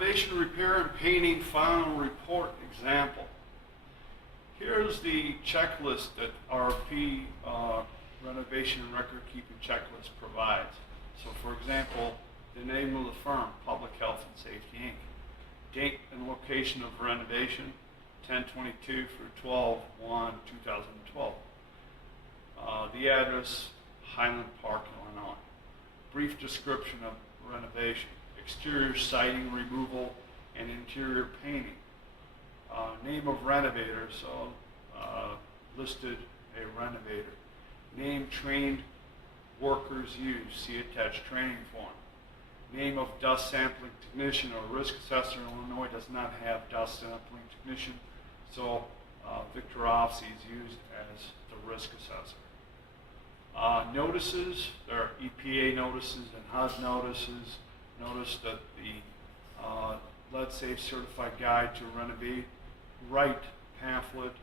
Renovation, repair, and painting final report example. Here's the checklist that RRP, Renovation and Record Keeping Checklist, provides. So for example, the name of the firm, Public Health and Safety Inc. Date and location of renovation, 10/22 through 12/1/2012. The address, Highland Park, Illinois. Brief description of renovation, exterior siding removal and interior painting. Name of renovator, so listed a renovator. Name trained workers used, see attached training form. Name of dust sampling technician or risk assessor. Illinois does not have dust sampling technician, so Victor Offsey is used as the risk assessor. Notices, there are EPA notices and HUD notices. Notice that the Lead Safe Certified Guide to Renovate Right pamphlet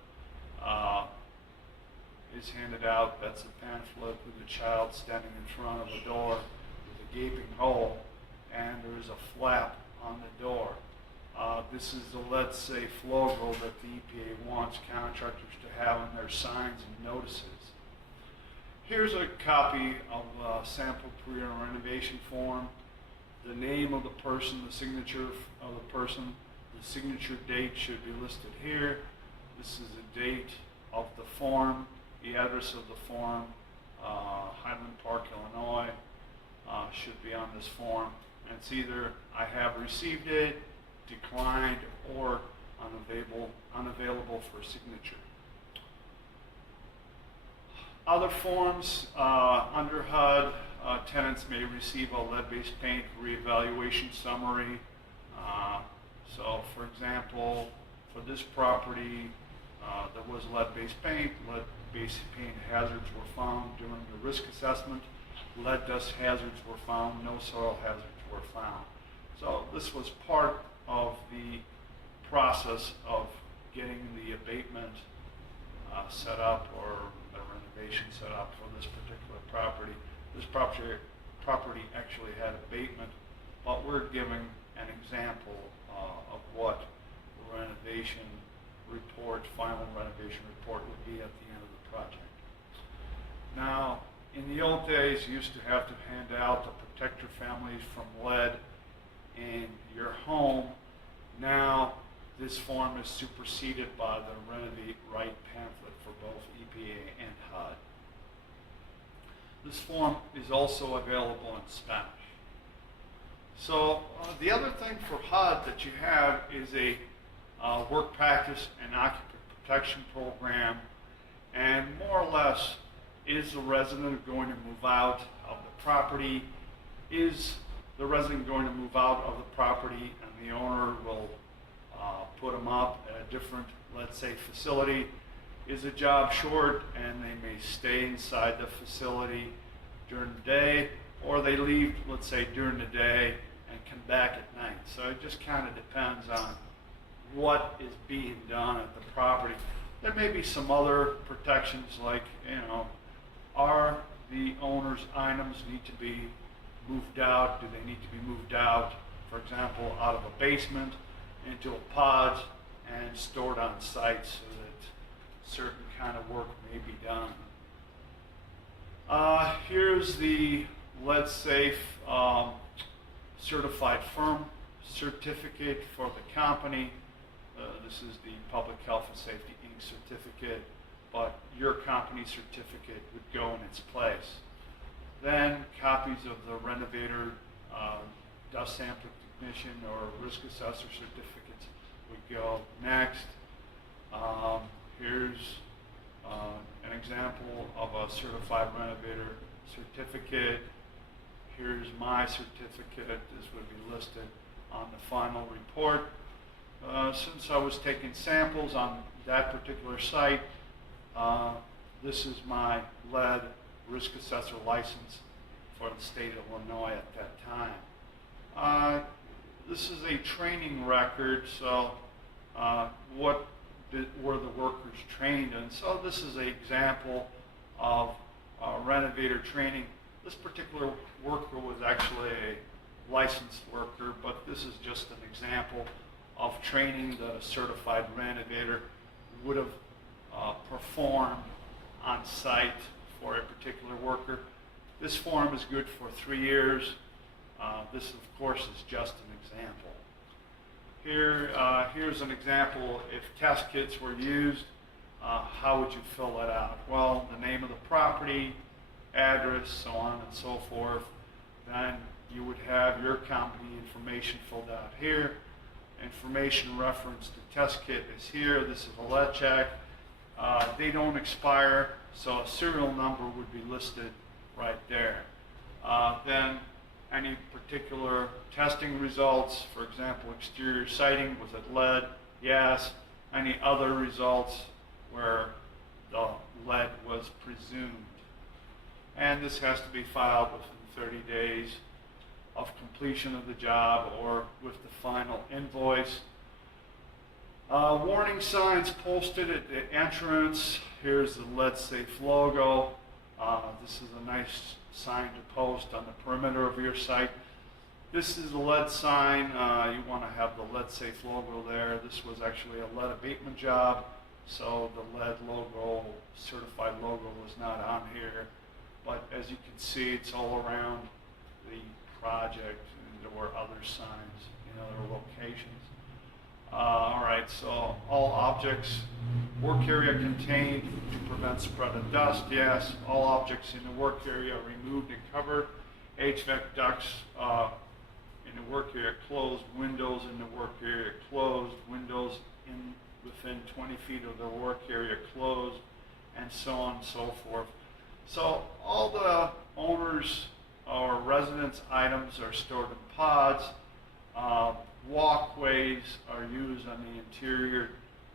is handed out. That's a pamphlet with a child standing in front of a door with a gaping hole, and there is a flap on the door. This is the Lead Safe logo that the EPA wants contractors to have on their signs and notices. Here's a copy of a sample pre-renovation form. The name of the person, the signature of the person, the signature date should be listed here. This is the date of the form, the address of the form, Highland Park, Illinois, should be on this form. And it's either I have received it, declined, or unavailable for signature. Other forms, under HUD, tenants may receive a lead-based paint reevaluation summary. So for example, for this property, there was lead-based paint. Lead-based paint hazards were found during the risk assessment. Lead dust hazards were found. No soil hazards were found. So this was part of the process of getting the abatement set up, or the renovation set up for this particular property. This property actually had abatement, but we're giving an example of what renovation report, final renovation report would be at the end of the project. Now, in the old days, you used to have to hand out to protect your families from lead in your home. Now, this form is superseded by the Renovate Right pamphlet for both EPA and HUD. This form is also available in Spanish. So the other thing for HUD that you have is a work practice and occupant protection program, and more or less, is the resident going to move out of the property? Is the resident going to move out of the property and the owner will put them up at a different, let's say, facility? Is a job short and they may stay inside the facility during the day, or they leave, let's say, during the day and come back at night? So it just kind of depends on what is being done at the property. There may be some other protections, like, are the owner's items need to be moved out? Do they need to be moved out, for example, out of a basement into a pod and stored on site so that certain kind of work may be done? Here's the Lead Safe certified firm certificate for the company. This is the Public Health and Safety Inc. certificate, but your company certificate would go in its place. Then copies of the Renovator dust sampling technician or risk assessor certificates would go next. Here's an example of a certified renovator certificate. Here's my certificate. This would be listed on the final report. Since I was taking samples on that particular site, this is my lead risk assessor license for the state of Illinois at that time. This is a training record, so what were the workers trained in? So this is an example of renovator training. This particular worker was actually a licensed worker, but this This is just an example of training that a certified renovator would have performed on site for a particular worker. This form is good for 3 years. This, of course, is just an example. Here's an example. If test kits were used, how would you fill it out? Well, the name of the property, address, so on and so forth. Then you would have your company information filled out here. Information reference to test kit is here. This is a lead check. They don't expire, so a serial number would be listed right there. Then any particular testing results, for example, exterior siding, was it lead? Yes. Any other results where the lead was presumed. And this has to be filed within 30 days of completion of the job or with the final invoice. Warning signs posted at the entrance. Here's the Lead Safe logo. This is a nice sign to post on the perimeter of your site. This is a lead sign. You want to have the Lead Safe logo there. This was actually a lead abatement job, so the lead logo, certified logo, was not on here. But as you can see, it's all around the project, and there were other signs in other locations. All right, so all objects, work area contained to prevent spread of dust, yes. All objects in the work area removed and covered. HVAC ducts in the work area closed, windows in the work area closed, windows within 20 feet of the work area closed, and so on and so forth. So all the owners or residents' items are stored in pods. Walkways are used on the interior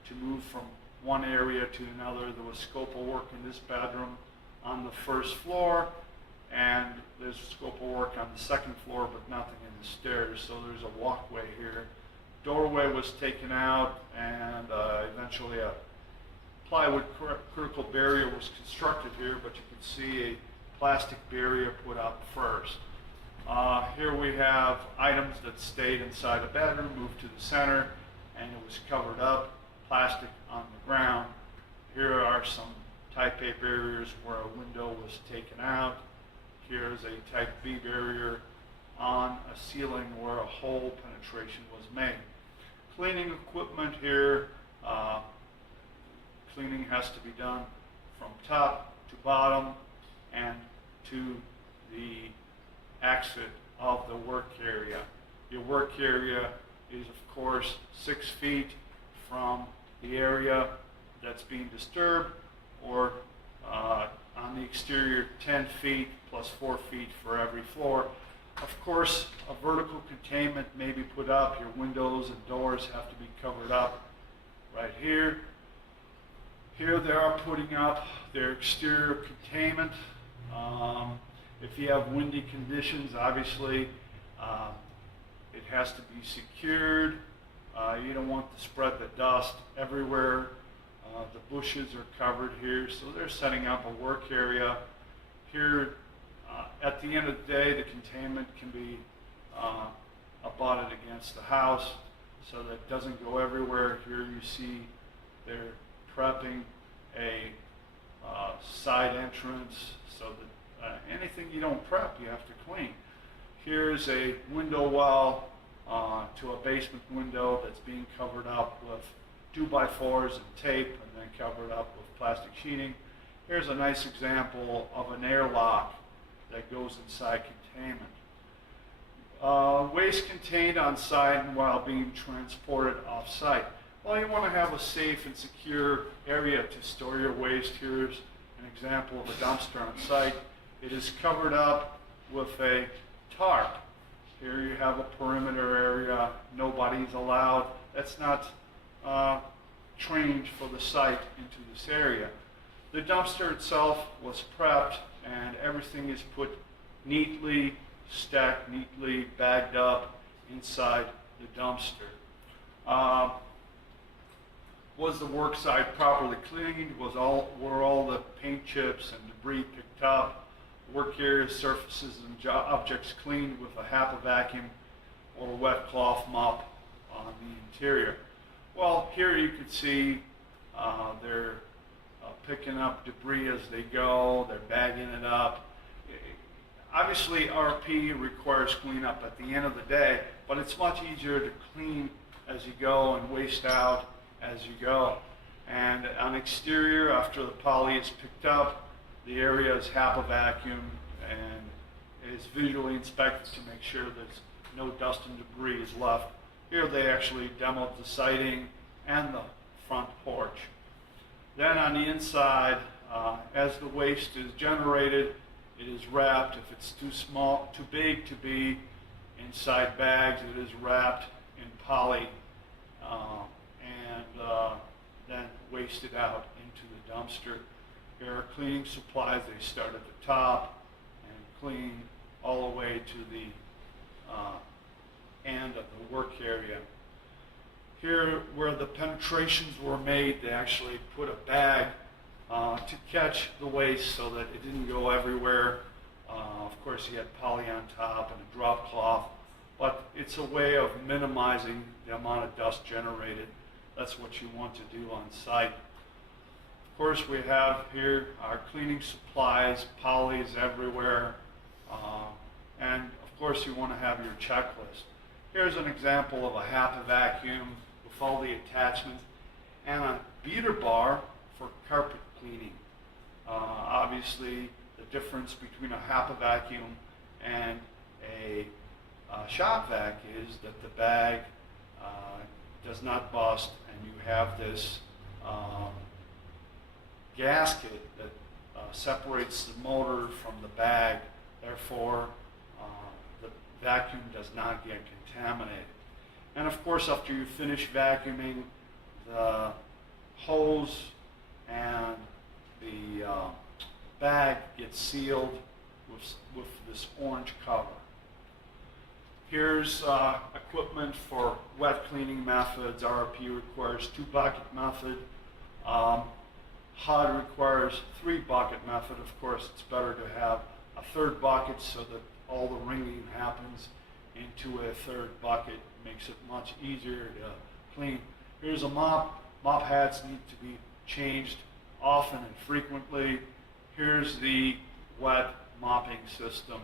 to move from one area to another. There was scope of work in this bedroom on the first floor, and there's a scope of work on the second floor, but nothing in the stairs, so there's a walkway here. Doorway was taken out, and eventually a plywood critical barrier was constructed here, but you can see a plastic barrier put up first. Here we have items that stayed inside the bedroom, moved to the center, and it was covered up, plastic on the ground. Here are some type A barriers where a window was taken out. Here's a type B barrier on a ceiling where a hole penetration was made. Cleaning equipment here, cleaning has to be done from top to bottom and to the exit of the work area. Your work area is, of course, 6 feet from the area that's being disturbed, or on the exterior 10 feet plus 4 feet for every floor. Of course, a vertical containment may be put up. Your windows and doors have to be covered up right here. Here they are putting up their exterior containment. If you have windy conditions, obviously it has to be secured. You don't want to spread the dust everywhere. The bushes are covered here, so they're setting up a work area. Here, at the end of the day, the containment can be abutted against the house so that it doesn't go everywhere. Here you see they're prepping a side entrance so that anything you don't prep, you have to clean. Here's a window well to a basement window that's being covered up with 2x4s and tape and then covered up with plastic sheeting. Here's a nice example of an airlock that goes inside containment. Waste contained on site and while being transported off site. Well, you want to have a safe and secure area to store your waste. Here's an example of a dumpster on site. It is covered up with a tarp. Here you have a perimeter area. Nobody's allowed. That's not trained for the site into this area. The dumpster itself was prepped, and everything is put neatly, stacked neatly, bagged up inside the dumpster. Was the work site properly cleaned? Were all the paint chips and debris picked up? Work area surfaces and objects cleaned with a HEPA vacuum or wet cloth mop on the interior. Well, here you can see they're picking up debris as they go, they're bagging it up. Obviously, RRP requires cleanup at the end of the day, but it's much easier to clean as you go and waste out as you go. And on exterior, after the poly is picked up, the area is HAPA vacuumed and is visually inspected to make sure there's no dust and debris is left. Here they actually demoed the siding and the front porch. Then on the inside, as the waste is generated, it is wrapped. If it's too big to be inside bags, it is wrapped in poly and then wasted out into the dumpster. Here are cleaning supplies. They start at the top and clean all the way to the end of the work area. Here, where the penetrations were made, they actually put a bag to catch the waste so that it didn't go everywhere. Of course, you had poly on top and a drop cloth, but it's a way of minimizing the amount of dust generated. That's what you want to do on site. Of course, we have here our cleaning supplies, polys everywhere, and of course, you want to have your checklist. Here's an example of a HAPA vacuum with all the attachments and a beater bar for carpet cleaning. Obviously, the difference between a HAPA vacuum and a shop vac is that the bag does not bust, and you have this gasket that separates the motor from the bag. Therefore, the vacuum does not get contaminated. And of course, after you finish vacuuming, the hose and the bag gets sealed with this orange cover. Here's equipment for wet cleaning methods. RRP requires 2-bucket method. HUD requires 3-bucket method. Of course, it's better to have a 3rd bucket so that all the wringing happens into a 3rd bucket. Makes it much easier to clean. Here's a mop. Mop hats need to be changed often and frequently. Here's the wet mopping system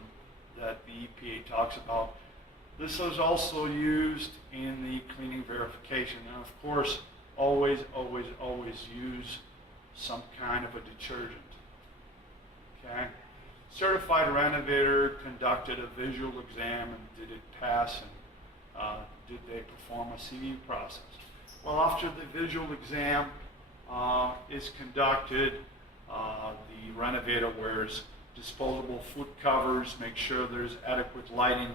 that the EPA talks about. This is also used in the cleaning verification. And of course, always, always, always use some kind of a detergent. Okay? Certified Renovator conducted a visual exam, and did it pass, and did they perform a CV process? Well, after the visual exam is conducted, the renovator wears disposable foot covers, make sure there's adequate lighting,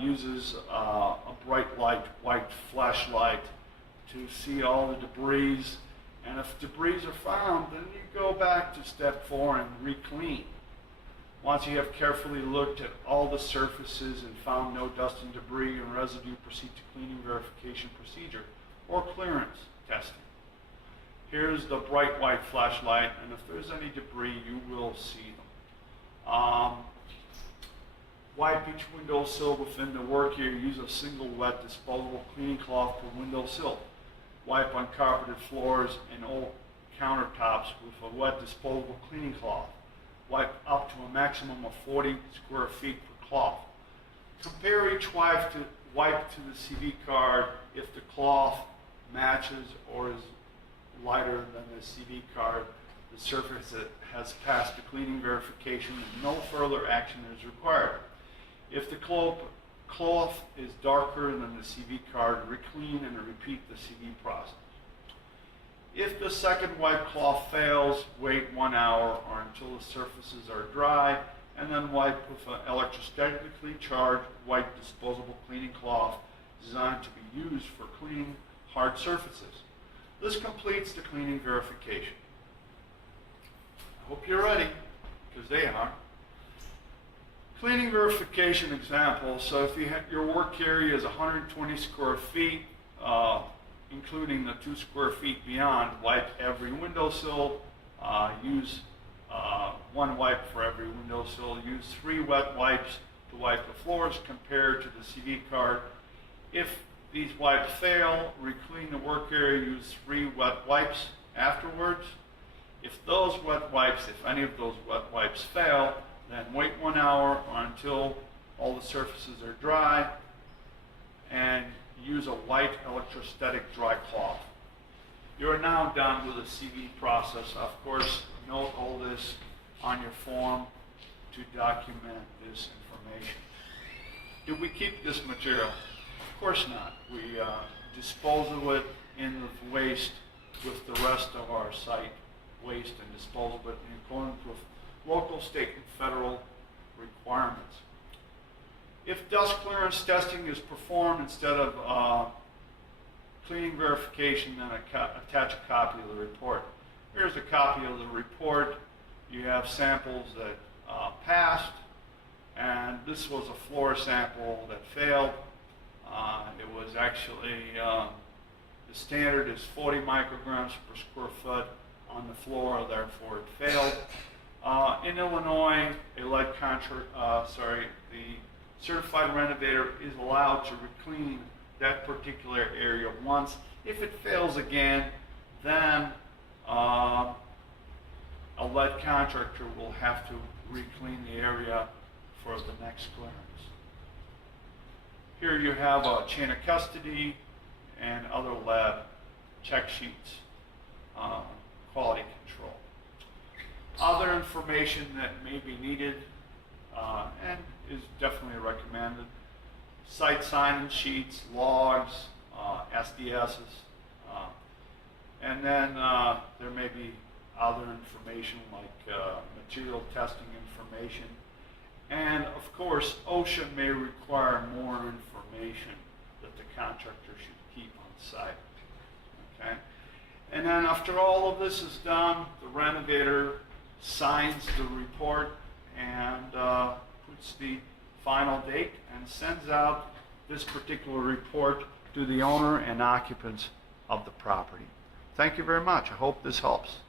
uses a bright light, white flashlight to see all the debris, and if debris are found, then you go back to step 4 and re-clean. Once you have carefully looked at all the surfaces and found no dust and debris and residue, proceed to cleaning verification procedure or clearance testing. Here's the bright white flashlight, and if there's any debris, you will see them. Wipe each windowsill within the work area. Use a single wet disposable cleaning cloth per windowsill. Wipe on carpeted floors and old countertops with a wet disposable cleaning cloth. Wipe up to a maximum of 40 square feet per cloth. Compare each wipe to the CV card. If the cloth matches or is lighter than the CV card, the surface has passed the cleaning verification and no further action is required. If the cloth is darker than the CV card, re-clean and repeat the CV process. If the second wipe cloth fails, wait 1 hour or until the surfaces are dry, and then wipe with an electrostatically charged white disposable cleaning cloth designed to be used for cleaning hard surfaces. This completes the cleaning verification. I hope you're ready, because they are. Cleaning verification example. So if your work area is 120 square feet, including the 2 square feet beyond, wipe every windowsill. Use 1 wipe for every windowsill. Use 3 wet wipes to wipe the floors compared to the CD card. If these wipes fail, reclean the work area, use 3 wet wipes afterwards. If those wet wipes, if any of those wet wipes fail, then wait 1 hour or until all the surfaces are dry, and use a white electrostatic dry cloth. You are now done with the CV process. Of course, note all this on your form to document this information. Do we keep this material? Of course not. We dispose of it in the waste with the rest of our site waste and dispose of it in accordance with local, state, and federal requirements. If dust clearance testing is performed instead of cleaning verification, then attach a copy of the report. Here's a copy of the report. You have samples that passed, and this was a floor sample that failed. It was actually, the standard is 40 micrograms per square foot on the floor, therefore it failed. In Illinois, the certified renovator is allowed to reclean that particular area once. If it fails again, then a lead contractor will have to reclean the area for the next clearance. Here you have a chain of custody and other lab check sheets, quality control. Other information that may be needed and is definitely recommended: site sign-in sheets, logs, SDSs, and then there may be other information like material testing information. And of course, OSHA may require more information that the contractor should keep on site. Okay? And then after all of this is done, the renovator signs the report and puts the final date and sends out this particular report to the owner and occupants of the property. Thank you very much. I hope this helps.